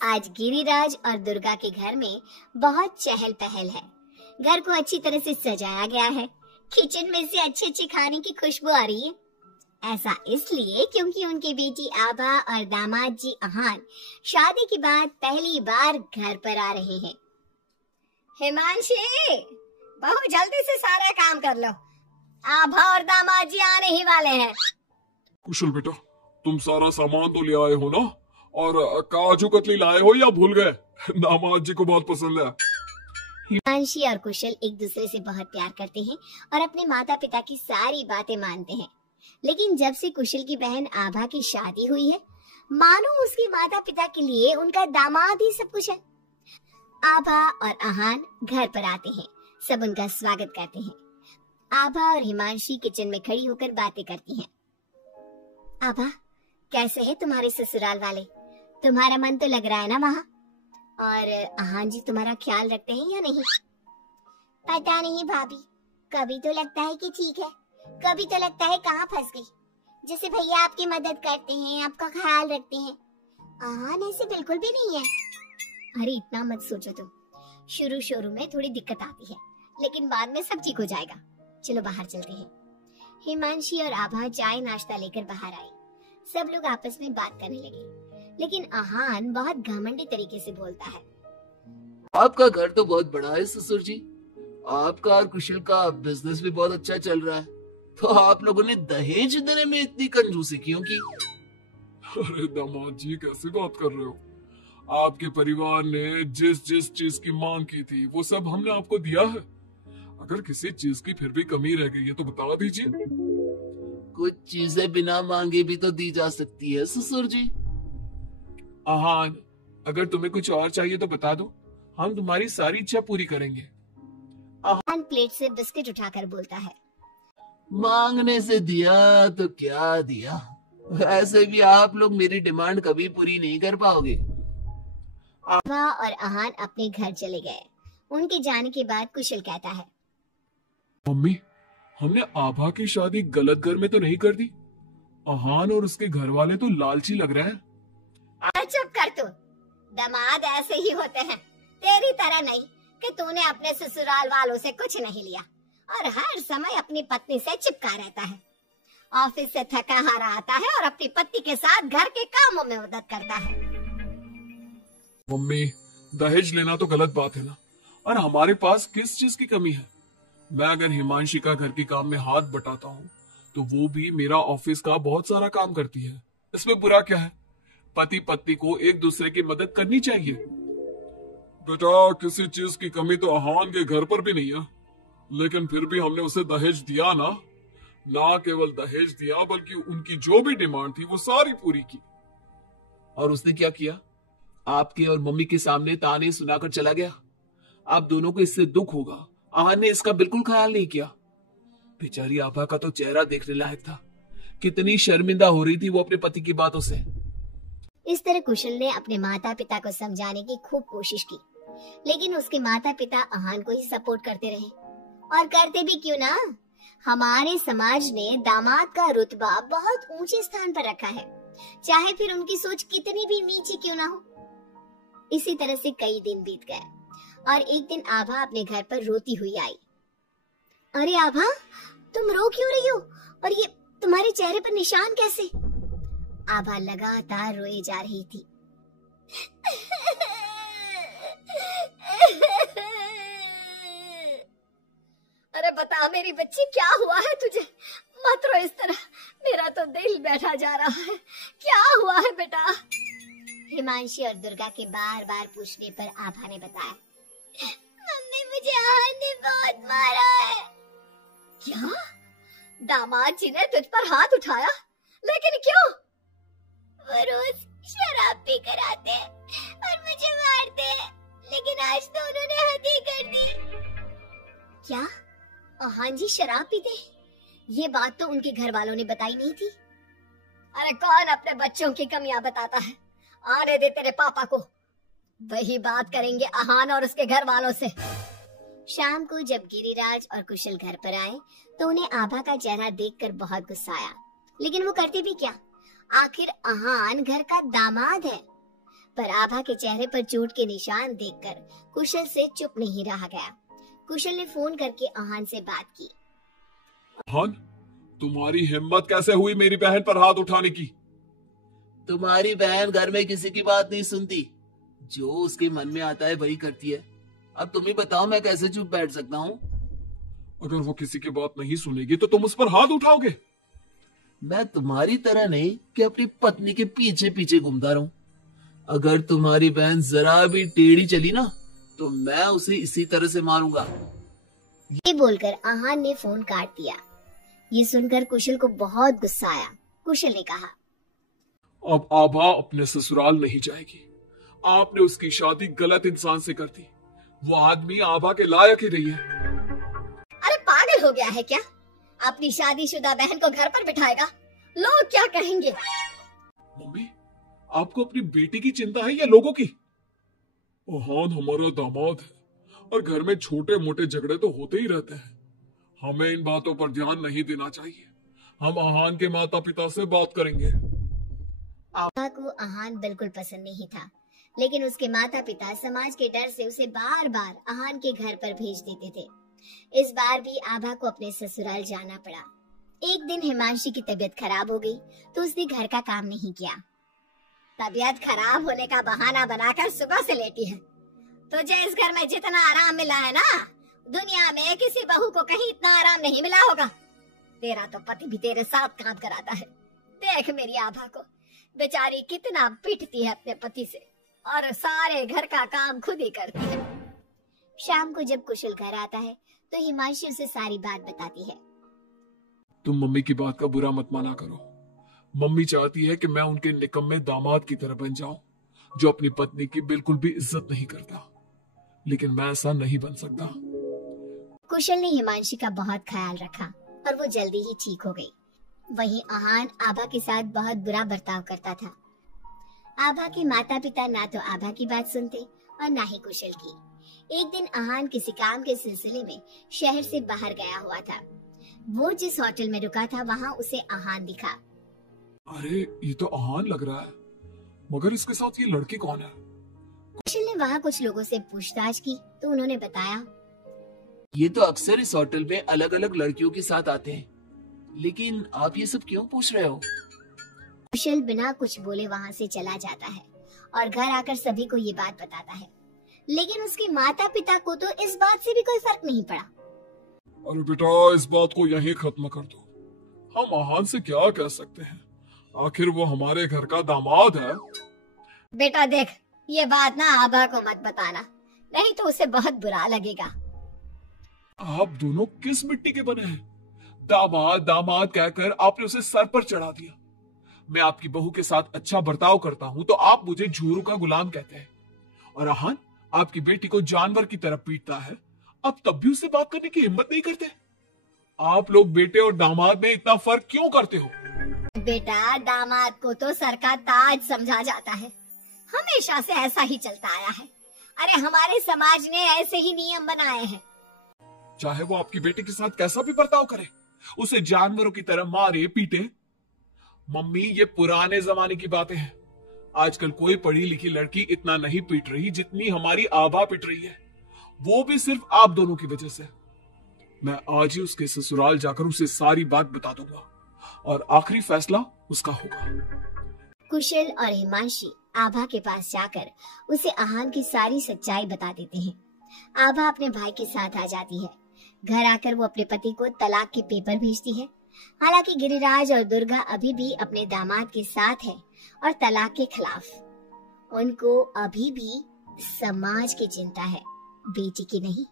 आज गिरिराज और दुर्गा के घर में बहुत चहल पहल है। घर को अच्छी तरह से सजाया गया है। किचन में से अच्छे अच्छे खाने की खुशबू आ रही है। ऐसा इसलिए क्योंकि उनकी बेटी आभा और दामाद जी अहान शादी के बाद पहली बार घर पर आ रहे हैं। हिमांशी, बहुत जल्दी से सारा काम कर लो। आभा और दामाद जी आने ही वाले हैं। कुशल बेटा, तुम सारा सामान तो ले आए हो ना? और काजू कतली लाए हो या भूल गए? दामाद जी को बहुत पसंद है। हिमांशी और कुशल एक दूसरे से बहुत प्यार करते हैं और अपने माता पिता की सारी बातें मानते हैं। लेकिन जब से कुशल की बहन आभा की शादी हुई है, मानो उसके माता पिता के लिए उनका दामाद ही सब कुछ है। आभा और अहान घर पर आते हैं। सब उनका स्वागत करते हैं। आभा और हिमांशी किचन में खड़ी होकर बातें करती हैं। आभा, कैसे है तुम्हारे ससुराल वाले? तुम्हारा मन तो लग रहा है ना वहाँ? और अहान जी तुम्हारा ख्याल रखते हैं या नहीं? पता नहीं भाभी, कभी तो लगता है कि ठीक है, कभी तो लगता है कहाँ फंस गई। जैसे भैया आपकी मदद करते हैं, आपका ख्याल रखते हैं, अहान ऐसे बिल्कुल भी नहीं है। अरे इतना मत सोचो तुम। शुरू में थोड़ी दिक्कत आती है, लेकिन बाद में सब ठीक हो जाएगा। चलो बाहर चलते हैं। हिमांशी और आभा चाय नाश्ता लेकर बाहर आई। सब लोग आपस में बात करने लगे, लेकिन अहान बहुत घमंडी तरीके से बोलता है। आपका घर तो बहुत बड़ा है ससुर जी। आपका और कुशल का बिजनेस भी बहुत अच्छा चल रहा है, तो आप लोगों ने दहेज देने में इतनी कंजूसी क्यों की? अरे दामाद जी, कैसे बात कर रहे हो? आपके परिवार ने जिस जिस चीज की मांग की थी वो सब हमने आपको दिया है। अगर किसी चीज की फिर भी कमी रह गई है तो बता दीजिए। कुछ चीजें बिना मांगे भी तो दी जा सकती है ससुर जी। अहान, अगर तुम्हें कुछ और चाहिए तो बता दो, हम तुम्हारी सारी इच्छा पूरी करेंगे। अहान प्लेट से बिस्किट उठाकर बोलता है। मांगने से दिया तो क्या दिया, ऐसे भी आप लोग मेरी डिमांड कभी पूरी नहीं कर पाओगे। आभा और अहान अपने घर चले गए। उनके जाने के बाद कुशल कहता है। मम्मी, हमने आभा की शादी गलत घर में तो नहीं कर दी? अहान और उसके घर वाले तो लालची लग रहे हैं। चुप कर तू। दामाद ऐसे ही होते हैं, तेरी तरह नहीं कि तूने अपने ससुराल वालों से कुछ नहीं लिया और हर समय अपनी पत्नी से चिपका रहता है। ऑफिस से थका हारा आता है और अपनी पत्नी के साथ घर के कामों में मदद करता है। मम्मी, दहेज लेना तो गलत बात है ना, और हमारे पास किस चीज की कमी है? मैं अगर हिमांशी का घर के काम में हाथ बटाता हूँ तो वो भी मेरा ऑफिस का बहुत सारा काम करती है। इसमें बुरा क्या है? पति पत्नी को एक दूसरे की मदद करनी चाहिए। बेटा, किसी चीज की कमी तो अहान के घर पर भी नहीं है, लेकिन फिर भी हमने उसे दहेज दिया ना। ना केवल दहेज दिया बल्कि उनकी जो भी डिमांड थी वो सारी पूरी की। और उसने क्या किया? आपके और मम्मी के सामने ताने सुनाकर चला गया। आप दोनों को इससे दुख होगा। अहान ने इसका बिल्कुल ख्याल नहीं किया। बेचारी आभा का तो चेहरा देखने लायक था। कितनी शर्मिंदा हो रही थी वो अपने पति की बातों से। इस तरह कुशल ने अपने माता पिता को समझाने की खूब कोशिश की, लेकिन उसके माता पिता अहान को ही सपोर्ट करते रहे। और करते भी क्यों ना, हमारे समाज ने दामाद का रुतबा बहुत ऊंचे स्थान पर रखा है, चाहे फिर उनकी सोच कितनी भी नीची क्यों ना हो। इसी तरह से कई दिन बीत गए और एक दिन आभा अपने घर पर रोती हुई आई। अरे आभा, तुम रो क्यों रही हो? और ये तुम्हारे चेहरे पर निशान कैसे? आभा लगातार रोए जा रही थी। अरे बता मेरी बच्ची, क्या हुआ है तुझे? मत रो इस तरह, मेरा तो दिल बैठा जा रहा है। क्या हुआ है बेटा? हिमांशी और दुर्गा के बार बार पूछने पर आभा ने बताया। मम्मी, मुझे अहान ने बहुत मारा है। क्या? दामाद जी ने तुझ पर हाथ उठाया? लेकिन क्यों? वो रोज शराब पी कर आते और मुझे मारते, लेकिन आज तो उन्होंने हद ही कर दी। क्या अहान जी शराब पीते? ये बात तो उनके घर वालों ने बताई नहीं थी। अरे कौन अपने बच्चों की कमियां बताता है? आने दे तेरे पापा को, वही बात करेंगे अहान और उसके घर वालों से। शाम को जब गिरिराज और कुशल घर पर आए तो उन्हें आभा का चेहरा देखकर बहुत गुस्सा आया, लेकिन वो करते भी क्या? आखिर अहान घर का दामाद है। पर आभा के चेहरे पर चोट के निशान देखकर कुशल से चुप नहीं रहा गया। कुशल ने फोन करके आहान से बात की। आहान, तुम्हारी हिम्मत कैसे हुई मेरी बहन पर हाथ उठाने की? तुम्हारी बहन घर में किसी की बात नहीं सुनती, जो उसके मन में आता है वही करती है। अब तुम ही बताओ मैं कैसे चुप बैठ सकता हूँ? अगर वो किसी की बात नहीं सुनेगी तो तुम उस पर हाथ उठाओगे? मैं तुम्हारी तरह नहीं कि अपनी पत्नी के पीछे पीछे घूमता रहूं। अगर तुम्हारी बहन जरा भी टेढ़ी चली ना तो मैं उसे इसी तरह से मारूंगा। ये बोलकर आहान ने फोन काट दिया। ये सुनकर कुशल को बहुत गुस्सा आया। कुशल ने कहा, अब आभा अपने ससुराल नहीं जाएगी। आपने उसकी शादी गलत इंसान से कर दी। वो आदमी आभा के लायक ही नहीं है। अरे पागल हो गया है क्या? अपनी शादीशुदा बहन को घर पर बिठाएगा? लोग क्या कहेंगे? मम्मी, आपको अपनी बेटी की चिंता है या लोगों की? आहान हमारा दामाद है और घर में छोटे मोटे झगड़े तो होते ही रहते हैं। हमें इन बातों पर ध्यान नहीं देना चाहिए। हम आहान के माता पिता से बात करेंगे। आभा को आहान बिल्कुल पसंद नहीं था, लेकिन उसके माता पिता समाज के डर से उसे बार बार आहान के घर पर भेज देते थे। इस बार भी आभा को अपने ससुराल जाना पड़ा। एक दिन हिमांशी की तबीयत खराब हो गई तो उसने घर का काम नहीं किया। तबीयत खराब होने का बहाना बनाकर सुबह से लेटी है। तुझे इस घर में जितना आराम मिला है ना, दुनिया में किसी बहू को कहीं इतना आराम नहीं मिला होगा। तेरा तो पति भी तेरे साथ काम कराता है। देख मेरी आभा को, बेचारी कितना पीटती है अपने पति से और सारे घर का काम खुद ही करती है। शाम को जब कुशल घर आता है तो हिमांशी उसे सारी बात बताती है। तुम मम्मी की बात का बुरा मत माना करो। मम्मी चाहती है कि मैं उनके निकम्मे दामाद की तरह बन जाऊं, जो अपनी पत्नी की बिल्कुल भी इज्जत नहीं करता। लेकिन मैं ऐसा नहीं बन सकता। कुशल ने हिमांशी का बहुत ख्याल रखा और वो जल्दी ही ठीक हो गई। वहीं आहान आभा के साथ बहुत बुरा बर्ताव करता था। आभा के माता पिता ना तो आभा की बात सुनते और ना ही कुशल की। एक दिन आहान किसी काम के सिलसिले में शहर से बाहर गया हुआ था। वो जिस होटल में रुका था वहाँ उसे आहान दिखा। अरे ये तो आहान लग रहा है, मगर इसके साथ ये लड़की कौन है? कुशल ने वहाँ कुछ लोगों से पूछताछ की तो उन्होंने बताया, ये तो अक्सर इस होटल में अलग अलग लड़कियों के साथ आते हैं, लेकिन आप ये सब क्यों पूछ रहे हो? कुशल बिना कुछ बोले वहाँ से चला जाता है और घर आकर सभी को ये बात बताता है। लेकिन उसके माता पिता को तो इस बात से भी कोई फर्क नहीं पड़ा। अरे बेटा, इस बात को यहीं खत्म कर दो। हम आहान से क्या कह सकते हैं? आखिर वो हमारे घर का दामाद है। बेटा देख, ये बात ना आभा को मत बताना, नहीं तो उसे बहुत बुरा लगेगा। आप दोनों किस मिट्टी के बने हैं? दामाद दामाद कहकर आपने उसे सर पर चढ़ा दिया। मैं आपकी बहू के साथ अच्छा बर्ताव करता हूँ तो आप मुझे झूरू का गुलाम कहते हैं। और आहान आपकी बेटी को जानवर की तरह पीटता है, अब तब भी उससे बात करने की हिम्मत नहीं करते। आप लोग बेटे और दामाद में इतना फर्क क्यों करते हो? बेटा, दामाद को तो सर का ताज समझा जाता है, हमेशा से ऐसा ही चलता आया है। अरे हमारे समाज ने ऐसे ही नियम बनाए हैं। चाहे वो आपकी बेटी के साथ कैसा भी बर्ताव करे, उसे जानवरों की तरह मारे पीटे। मम्मी, ये पुराने जमाने की बातें हैं। आजकल कोई पढ़ी लिखी लड़की इतना नहीं पीट रही जितनी हमारी आभा पीट रही है, वो भी सिर्फ आप दोनों की वजह से। मैं आज ही उसके ससुराल जाकर उसे सारी बात बता दूंगा और आखिरी फैसला उसका होगा। कुशल और हिमांशी आभा के पास जाकर उसे आहान की सारी सच्चाई बता देते हैं। आभा अपने भाई के साथ आ जाती है। घर आकर वो अपने पति को तलाक के पेपर भेजती है। हालांकि गिरिराज और दुर्गा अभी भी अपने दामाद के साथ है और तलाक के खिलाफ। उनको अभी भी समाज की चिंता है, बेटी की नहीं।